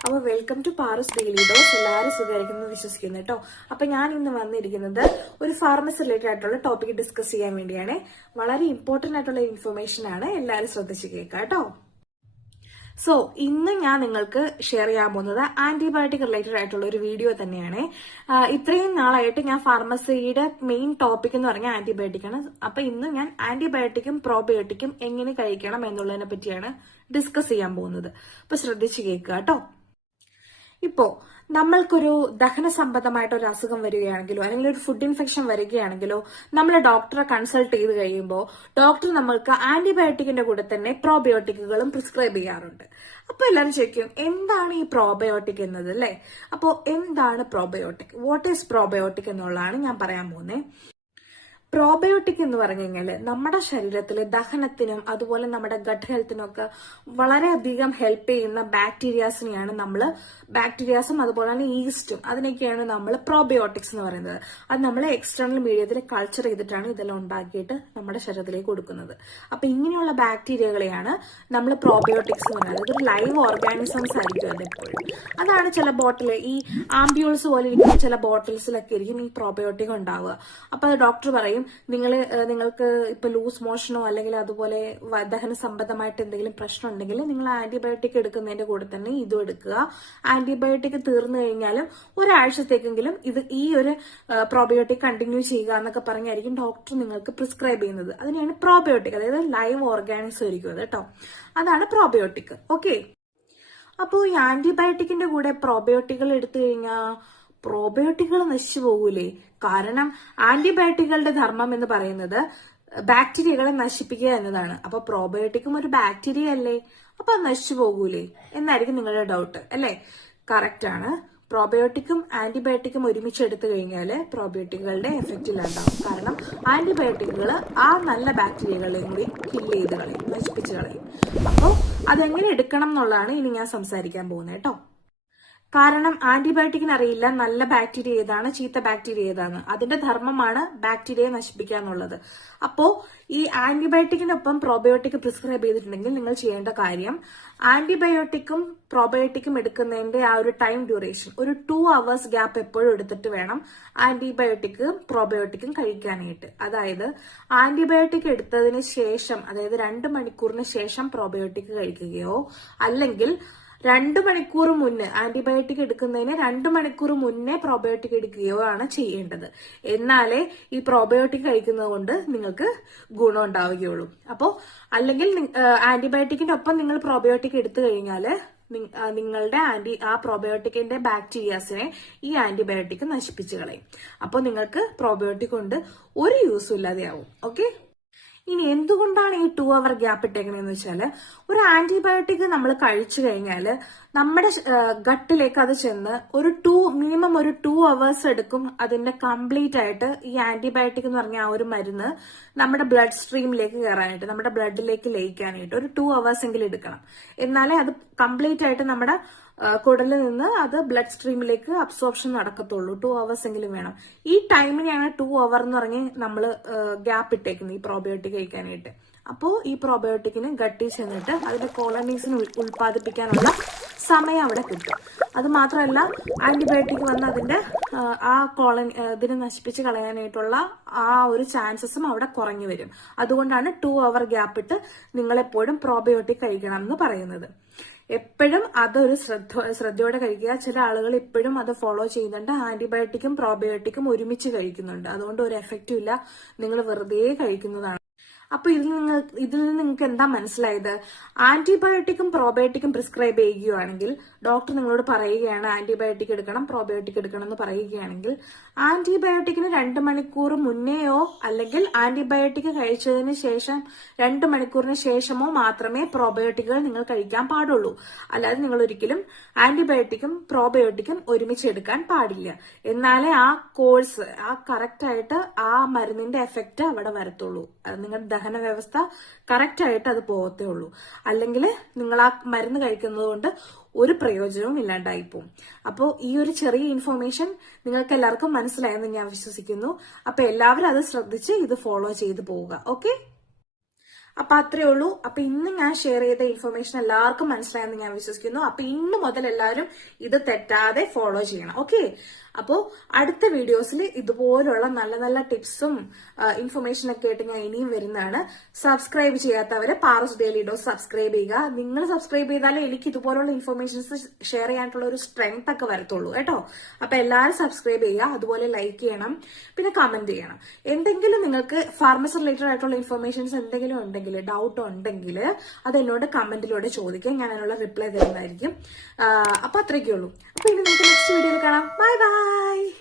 അപ്പോൾ welcome to Paras daily dose. എല്ലാവരും സുഖമായിരിക്കുന്നു വിശ്വസിക്കുന്നു കേട്ടോ. അപ്പൊ ഞാൻ ഇന്ന് വന്നിരിക്കുന്നത് ഒരു ഫാർമസി റിലേറ്റഡ് ആയിട്ടുള്ള ടോപ്പിക് ഡിസ്കസ് ചെയ്യാൻ വേണ്ടിയാണ്. വളരെ ഇമ്പോർട്ടന്റ് ആയിട്ടുള്ള ഇൻഫർമേഷൻ ആണ്, എല്ലാവരും ശ്രദ്ധിച്ച് കേൾക്കുക കേട്ടോ. സോ ഇന്ന് ഞാൻ നിങ്ങൾക്ക് ഷെയർ ചെയ്യാൻ പോകുന്നത് ആന്റിബയോട്ടിക് റിലേറ്റഡ് ആയിട്ടുള്ള ഒരു വീഡിയോ തന്നെയാണ്. ഇത്രയും നാളായിട്ട് ഞാൻ ഫാർമസിയുടെ മെയിൻ ടോപ്പിക് എന്ന് പറഞ്ഞാൽ ആന്റിബയോട്ടിക് ആണ്. അപ്പൊ ഇന്ന് ഞാൻ ആന്റിബയോട്ടിക്കും പ്രോബയോട്ടിക്കും എങ്ങനെ കഴിക്കണം എന്നുള്ളതിനെ പറ്റിയാണ് ഡിസ്കസ് ചെയ്യാൻ പോകുന്നത്. അപ്പൊ ശ്രദ്ധിച്ച് കേൾക്കുക കേട്ടോ. ഇപ്പോ നമ്മൾക്കൊരു ദഹന സംബന്ധമായിട്ട് ഒരു അസുഖം വരികയാണെങ്കിലോ അല്ലെങ്കിൽ ഒരു ഫുഡ് ഇൻഫെക്ഷൻ വരികയാണെങ്കിലോ നമ്മൾ ഡോക്ടറെ കൺസൾട്ട് ചെയ്ത് കഴിയുമ്പോൾ ഡോക്ടർ നമ്മൾക്ക് ആന്റിബയോട്ടിക്കിന്റെ കൂടെ തന്നെ പ്രോബയോട്ടിക്കുകളും പ്രിസ്ക്രൈബ് ചെയ്യാറുണ്ട്. അപ്പൊ എല്ലാവരും ചോദിക്കും, എന്താണ് ഈ പ്രോബയോട്ടിക് എന്നത് അല്ലേ? അപ്പോ എന്താണ് പ്രോബയോട്ടിക്, വാട്ട് ഈസ് പ്രോബയോട്ടിക് എന്നുള്ളതാണ് ഞാൻ പറയാൻ പോകുന്നത്. പ്രോബയോട്ടിക് എന്ന് പറഞ്ഞു കഴിഞ്ഞാല് നമ്മുടെ ശരീരത്തിലെ ദഹനത്തിനും അതുപോലെ നമ്മുടെ ഗട്ട് ഹെൽത്തിനും ഒക്കെ വളരെയധികം ഹെൽപ്പ് ചെയ്യുന്ന ബാക്ടീരിയാസിനെയാണ് ബാക്ടീരിയാസും അതുപോലെ തന്നെ ഈസ്റ്റും അതിനൊക്കെയാണ് നമ്മൾ പ്രോബയോട്ടിക്സ് എന്ന് പറയുന്നത്. അത് നമ്മൾ എക്സ്റ്റേണൽ മീഡിയത്തിൽ കൾച്ചർ ചെയ്തിട്ടാണ് ഇതെല്ലാം ഉണ്ടാക്കിയിട്ട് നമ്മുടെ ശരീരത്തിലേക്ക് കൊടുക്കുന്നത്. അപ്പൊ ഇങ്ങനെയുള്ള ബാക്ടീരിയകളെയാണ് നമ്മൾ പ്രോബയോട്ടിക്സ് എന്ന് പറയുന്നത്. ഇതൊരു ലൈവ് ഓർഗാനിസംസ് ആയിരിക്കും അതെപ്പോഴും. അതാണ് ചില ബോട്ടിൽ, ഈ ആംബ്യൂൾസ് പോലെ ഇരിക്കുന്ന ചില ബോട്ടിൽസിലൊക്കെ ആയിരിക്കും ഈ പ്രോബയോട്ടിക് ഉണ്ടാവുക. അപ്പൊ അത് ഡോക്ടർ പറയും, നിങ്ങൾക്ക് ഇപ്പൊ ലൂസ് മോഷനോ അല്ലെങ്കിൽ അതുപോലെ ദഹന സംബന്ധമായിട്ട് എന്തെങ്കിലും പ്രശ്നം ഉണ്ടെങ്കിൽ നിങ്ങൾ ആന്റിബയോട്ടിക് എടുക്കുന്നതിന്റെ കൂടെ തന്നെ ഇതും എടുക്കുക. ആന്റിബയോട്ടിക് തീർന്നു കഴിഞ്ഞാലും ഒരാഴ്ചത്തേക്കെങ്കിലും ഈ ഒരു പ്രോബയോട്ടിക് കണ്ടിന്യൂ ചെയ്യുക എന്നൊക്കെ പറഞ്ഞായിരിക്കും ഡോക്ടർ നിങ്ങൾക്ക് പ്രിസ്ക്രൈബ് ചെയ്യുന്നത്. അതിനെയാണ് പ്രോബയോട്ടിക്, അതായത് ലൈവ് ഓർഗാനിസം ആയിരിക്കും അത് കേട്ടോ. അതാണ് പ്രോബയോട്ടിക്. ഓക്കെ, അപ്പോൾ ഈ ആന്റിബയോട്ടിക്കിന്റെ കൂടെ പ്രോബയോട്ടിക്കുകൾ എടുത്തു കഴിഞ്ഞാൽ പ്രോബയോട്ടിക്കുകൾ നശിച്ചു പോകൂലേ? കാരണം ആന്റിബയോട്ടിക്കുകളുടെ ധർമ്മം എന്ന് പറയുന്നത് ബാക്ടീരിയകളെ നശിപ്പിക്കുക എന്നതാണ്. അപ്പൊ പ്രോബയോട്ടിക്കും ഒരു ബാക്ടീരിയ അല്ലേ, അപ്പൊ അത് നശിച്ചു പോകൂലേ എന്നായിരിക്കും നിങ്ങളുടെ ഡൗട്ട് അല്ലേ? കറക്റ്റ് ആണ്. പ്രോബയോട്ടിക്കും ആന്റിബയോട്ടിക്കും ഒരുമിച്ച് എടുത്തു കഴിഞ്ഞാൽ പ്രോബയോട്ടിക്കുകളുടെ എഫക്റ്റ് ഇല്ലാണ്ടാവും. കാരണം ആന്റിബയോട്ടിക്കുകൾ ആ നല്ല ബാക്ടീരിയകളെയും കൂടി കില്ല് ചെയ്ത് കളയും, നശിപ്പിച്ച് കളയും. അപ്പോൾ അതെങ്ങനെ എടുക്കണം എന്നുള്ളതാണ് ഇനി ഞാൻ സംസാരിക്കാൻ പോകുന്നത് കേട്ടോ. കാരണം ആന്റിബയോട്ടിക്കിന് അറിയില്ല നല്ല ബാക്ടീരിയ ഏതാണ് ചീത്ത ബാക്ടീരിയ ഏതാണ്. അതിന്റെ ധർമ്മമാണ് ബാക്ടീരിയയെ നശിപ്പിക്കുക എന്നുള്ളത്. അപ്പോ ഈ ആന്റിബയോട്ടിക്കിനൊപ്പം പ്രോബയോട്ടിക് പ്രിസ്ക്രൈബ് ചെയ്തിട്ടുണ്ടെങ്കിൽ നിങ്ങൾ ചെയ്യേണ്ട കാര്യം, ആന്റിബയോട്ടിക്കും പ്രോബയോട്ടിക്കും എടുക്കുന്നതിന്റെ ആ ഒരു ടൈം ഡ്യൂറേഷൻ ഒരു 2 hours ഗ്യാപ്പ് എപ്പോഴും എടുത്തിട്ട് വേണം ആന്റിബയോട്ടിക്കും പ്രോബയോട്ടിക്കും കഴിക്കാനായിട്ട്. അതായത് ആന്റിബയോട്ടിക് എടുത്തതിന് ശേഷം, അതായത് 2 മണിക്കൂറിന് ശേഷം പ്രോബയോട്ടിക് കഴിക്കുകയോ അല്ലെങ്കിൽ 2 മണിക്കൂർ മുന്നേ ആന്റിബയോട്ടിക് എടുക്കുന്നതിന് 2 മണിക്കൂർ മുന്നേ പ്രോബയോട്ടിക് എടുക്കുകയോ ആണ് ചെയ്യേണ്ടത്. എന്നാലേ ഈ പ്രോബയോട്ടിക് കഴിക്കുന്നത് കൊണ്ട് നിങ്ങൾക്ക് ഗുണം ഉണ്ടാവുകയുള്ളൂ. അപ്പോൾ അല്ലെങ്കിൽ ആന്റിബയോട്ടിക്കിന്റെ ഒപ്പം നിങ്ങൾ പ്രോബയോട്ടിക് എടുത്തു കഴിഞ്ഞാല് നിങ്ങളുടെ ആ പ്രോബയോട്ടിക്കിന്റെ ബാക്ടീരിയാസിനെ ഈ ആന്റിബയോട്ടിക് നശിപ്പിച്ചു കളയും. അപ്പോൾ നിങ്ങൾക്ക് പ്രോബയോട്ടിക് കൊണ്ട് ഒരു യൂസും ഇല്ലാതെയാവും. ഓക്കെ, ഇനി എന്തുകൊണ്ടാണ് ഈ 2 hour ഗ്യാപ്പ് ഇട്ടേക്കണെന്ന് വെച്ചാൽ, ഒരു ആന്റിബയോട്ടിക് നമ്മൾ കഴിച്ചു കഴിഞ്ഞാൽ നമ്മുടെ ഗട്ടിലേക്ക് അത് ചെന്ന് മിനിമം ഒരു 2 hours എടുക്കും അതിന്റെ കംപ്ലീറ്റ് ആയിട്ട് ഈ ആന്റിബയോട്ടിക് എന്ന് പറഞ്ഞ ആ ഒരു മരുന്ന് നമ്മുടെ ബ്ലഡ് സ്ട്രീമിലേക്ക് കയറാനായിട്ട്, നമ്മുടെ ബ്ലഡിലേക്ക് ലയിക്കാനായിട്ട് ഒരു 2 hours എങ്കിലും എടുക്കണം. എന്നാലേ അത് കംപ്ലീറ്റ് ആയിട്ട് നമ്മുടെ കുടലിൽ നിന്ന് അത് ബ്ലഡ് സ്ട്രീമിലേക്ക് അബ്സോർപ്ഷൻ നടക്കത്തുള്ളൂ. 2 hours എങ്കിലും വേണം. ഈ ടൈമിനെയാണ് 2 hour എന്ന് പറഞ്ഞ് നമ്മൾ ഗ്യാപ്പ് ഇട്ടേക്കുന്നത് ഈ പ്രോബയോട്ടിക് കഴിക്കാനായിട്ട്. അപ്പോൾ ഈ പ്രോബയോട്ടിക്കിന് ഗട്ടിൽ ചെന്നിട്ട് അതിന്റെ കോളനീസിന് ഉൽപ്പാദിപ്പിക്കാനുള്ള സമയം അവിടെ കിട്ടും. അത് മാത്രമല്ല, ആന്റിബയോട്ടിക് വന്ന് അതിന്റെ ആ ഇതിനെ നശിപ്പിച്ച് കളയാനായിട്ടുള്ള ആ ഒരു ചാൻസസും അവിടെ കുറഞ്ഞു വരും. അതുകൊണ്ടാണ് 2 hour ഗ്യാപ്പ് ഇട്ട് നിങ്ങളെപ്പോഴും പ്രോബയോട്ടിക് കഴിക്കണം എന്ന് പറയുന്നത്. എപ്പോഴും അതൊരു ശ്രദ്ധയോടെ കഴിക്കുക. ചില ആളുകൾ ഇപ്പോഴും അത് ഫോളോ ചെയ്യുന്നുണ്ട്, ആന്റിബയോട്ടിക്കും പ്രോബയോട്ടിക്കും ഒരുമിച്ച് കഴിക്കുന്നുണ്ട്. അതുകൊണ്ട് ഒരു എഫക്റ്റും ഇല്ല, നിങ്ങൾ വെറുതെ കഴിക്കുന്നതാണ്. അപ്പൊ ഇതിൽ നിന്ന് നിങ്ങൾക്ക് എന്താ മനസ്സിലായത്? ആന്റിബയോട്ടിക്കും പ്രോബയോട്ടിക്കും പ്രിസ്ക്രൈബ് ചെയ്യുകയാണെങ്കിൽ ഡോക്ടർ നിങ്ങളോട് പറയുകയാണ് ആന്റിബയോട്ടിക് എടുക്കണം പ്രോബയോട്ടിക് എടുക്കണം എന്ന് പറയുകയാണെങ്കിൽ ആന്റിബയോട്ടിക്കിന് 2 മണിക്കൂർ മുന്നേയോ അല്ലെങ്കിൽ ആന്റിബയോട്ടിക് കഴിച്ചതിന് ശേഷം 2 മണിക്കൂറിന് ശേഷമോ മാത്രമേ പ്രോബയോട്ടിക്കുകൾ നിങ്ങൾ കഴിക്കാൻ പാടുള്ളൂ. അല്ലാതെ നിങ്ങൾ ഒരിക്കലും ആന്റിബയോട്ടിക്കും പ്രോബയോട്ടിക്കും ഒരുമിച്ച് എടുക്കാൻ പാടില്ല. എന്നാലേ ആ കോഴ്സ് കറക്റ്റ് ആയിട്ട് ആ മരുന്നിന്റെ എഫക്റ്റ് അവിടെ വരത്തുള്ളൂ. നിങ്ങളുടെ ദഹന വ്യവസ്ഥ കറക്റ്റ് ആയിട്ട് അത് പോകത്തേ ഉള്ളൂ. അല്ലെങ്കിൽ നിങ്ങൾ ആ മരുന്ന് കഴിക്കുന്നത് കൊണ്ട് ഒരു പ്രയോജനവും ഇല്ലാണ്ടായി പോകും. അപ്പോൾ ഈ ഒരു ചെറിയ ഇൻഫോർമേഷൻ നിങ്ങൾക്ക് എല്ലാവർക്കും മനസ്സിലായെന്ന് ഞാൻ വിശ്വസിക്കുന്നു. അപ്പൊ എല്ലാവരും അത് ശ്രദ്ധിച്ച് ഇത് ഫോളോ ചെയ്ത് പോവുക. ഓക്കെ, അപ്പൊ അത്രേ ഉള്ളൂ. അപ്പൊ ഇന്ന് ഞാൻ ഷെയർ ചെയ്ത ഇൻഫർമേഷൻ എല്ലാവർക്കും മനസ്സിലായെന്ന് ഞാൻ വിശ്വസിക്കുന്നു. അപ്പൊ ഇന്ന് മുതൽ എല്ലാവരും ഇത് തെറ്റാതെ ഫോളോ ചെയ്യണം. ഓക്കെ, അപ്പോ അടുത്ത വീഡിയോസിൽ ഇതുപോലുള്ള നല്ല നല്ല ടിപ്സും ഇൻഫർമേഷനൊക്കെ ആയിട്ട് ഞാൻ ഇനിയും വരുന്നതാണ്. സബ്സ്ക്രൈബ് ചെയ്യാത്തവര് പാറൂസ് ഡെയിലി ഡോസ് സബ്സ്ക്രൈബ് ചെയ്യുക. നിങ്ങൾ സബ്സ്ക്രൈബ് ചെയ്താലേ എനിക്ക് ഇതുപോലുള്ള ഇൻഫർമേഷൻസ് ഷെയർ ചെയ്യാനുള്ള ഒരു സ്ട്രെങ്ത് ഒക്കെ വരത്തുള്ളൂ കേട്ടോ. അപ്പൊ എല്ലാവരും സബ്സ്ക്രൈബ് ചെയ്യുക, അതുപോലെ ലൈക്ക് ചെയ്യണം, പിന്നെ കമന്റ് ചെയ്യണം. എന്തെങ്കിലും നിങ്ങൾക്ക് ഫാർമസി റിലേറ്റഡ് ആയിട്ടുള്ള ഇൻഫർമേഷൻസ് എന്തെങ്കിലും ഉണ്ടെങ്കിൽ, ഡൗട്ട് ഉണ്ടെങ്കിൽ അത് എന്നോട് കമന്റിലൂടെ ചോദിക്കാം, ഞാൻ അതിനുള്ള റിപ്ലൈ തരുന്നതായിരിക്കും. അപ്പൊ അത്രയൊക്കെ ഉള്ളൂ. അപ്പൊ ഇനി നമുക്ക് നെക്സ്റ്റ് വീഡിയോയിൽ കാണാം. Bye bye.